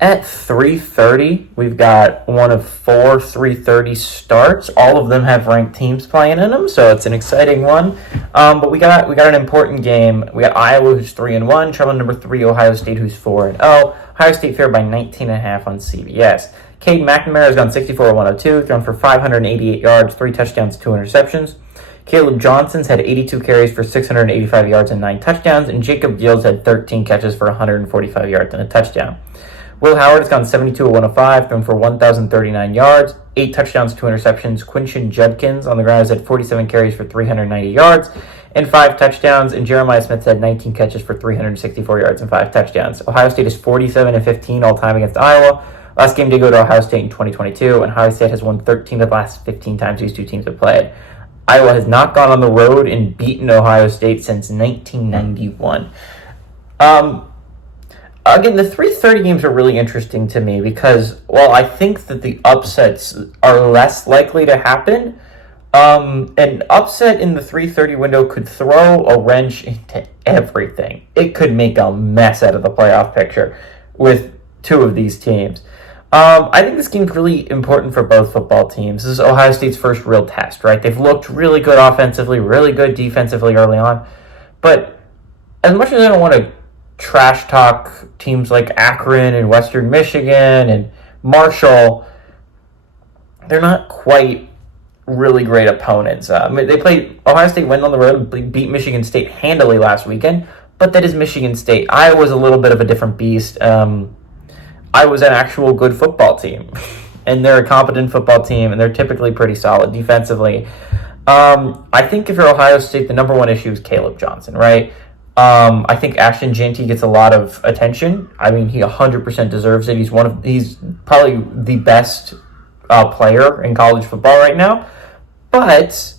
At 3:30, we've got one of four 3:30 starts. All of them have ranked teams playing in them, so it's an exciting one. But we got an important game. We got Iowa, who's 3-1, traveling number 3 Ohio State, who's 4-0. Ohio State favored by 19.5 on CBS. Cade McNamara has gone 64 102, thrown for 588 yards, 3 touchdowns, 2 interceptions. Caleb Johnson's had 82 carries for 685 yards and 9 touchdowns, and Jacob Gills had 13 catches for 145 yards and a touchdown. Will Howard has gone 72 105, thrown for 1,039 yards, 8 touchdowns, 2 interceptions. Quinton Judkins on the ground has had 47 carries for 390 yards and 5 touchdowns, and Jeremiah Smith had 19 catches for 364 yards and 5 touchdowns. Ohio State is 47-15 all time against Iowa. Last game did go to Ohio State in 2022, and Ohio State has won 13 of the last 15 times these two teams have played. Iowa has not gone on the road and beaten Ohio State since 1991. Again, the 3:30 games are really interesting to me because while I think that the upsets are less likely to happen, an upset in the 3:30 window could throw a wrench into everything. It could make a mess out of the playoff picture with two of these teams. I think this game's really important for both football teams. This is Ohio State's first real test, right? They've looked really good offensively, really good defensively early on. But as much as I don't want to trash talk teams like Akron and Western Michigan and Marshall, they're not quite really great opponents. They played Ohio State, went on the road and beat Michigan State handily last weekend, but that is Michigan State. Iowa's a little bit of a different beast. Iowa's an actual good football team, and they're a competent football team, and they're typically pretty solid defensively. I think if you're Ohio State, the number one issue is Caleb Johnson, right? I think Ashton Jeanty gets a lot of attention. I mean, he 100% deserves it. He's probably the best player in college football right now. But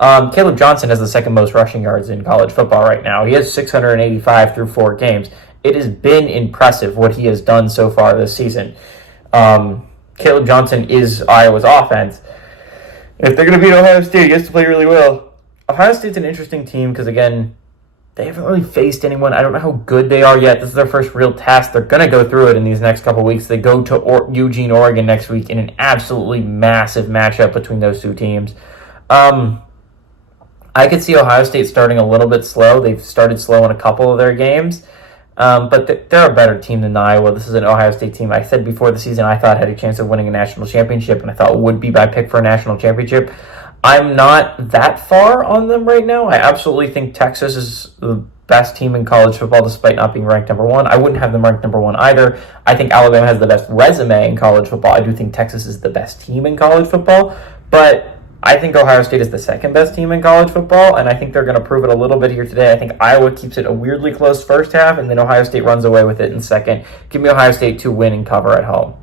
Caleb Johnson has the second most rushing yards in college football right now. He has 685 through 4 games. It has been impressive what he has done so far this season. Caleb Johnson is Iowa's offense. If they're going to beat Ohio State, he gets to play really well. Ohio State's an interesting team because, again, they haven't really faced anyone. I don't know how good they are yet. This is their first real test. They're going to go through it in these next couple weeks. They go to Eugene, Oregon next week in an absolutely massive matchup between those two teams. I could see Ohio State starting a little bit slow. They've started slow in a couple of their games. But they're a better team than Iowa. This is an Ohio State team I said before the season I thought had a chance of winning a national championship, and I thought would be my pick for a national championship. I'm not that far on them right now. I absolutely think Texas is the best team in college football despite not being ranked number 1. I wouldn't have them ranked number 1 either. I think Alabama has the best resume in college football. I do think Texas is the best team in college football, but I think Ohio State is the second best team in college football, and I think they're going to prove it a little bit here today. I think Iowa keeps it a weirdly close first half, and then Ohio State runs away with it in second. Give me Ohio State to win and cover at home.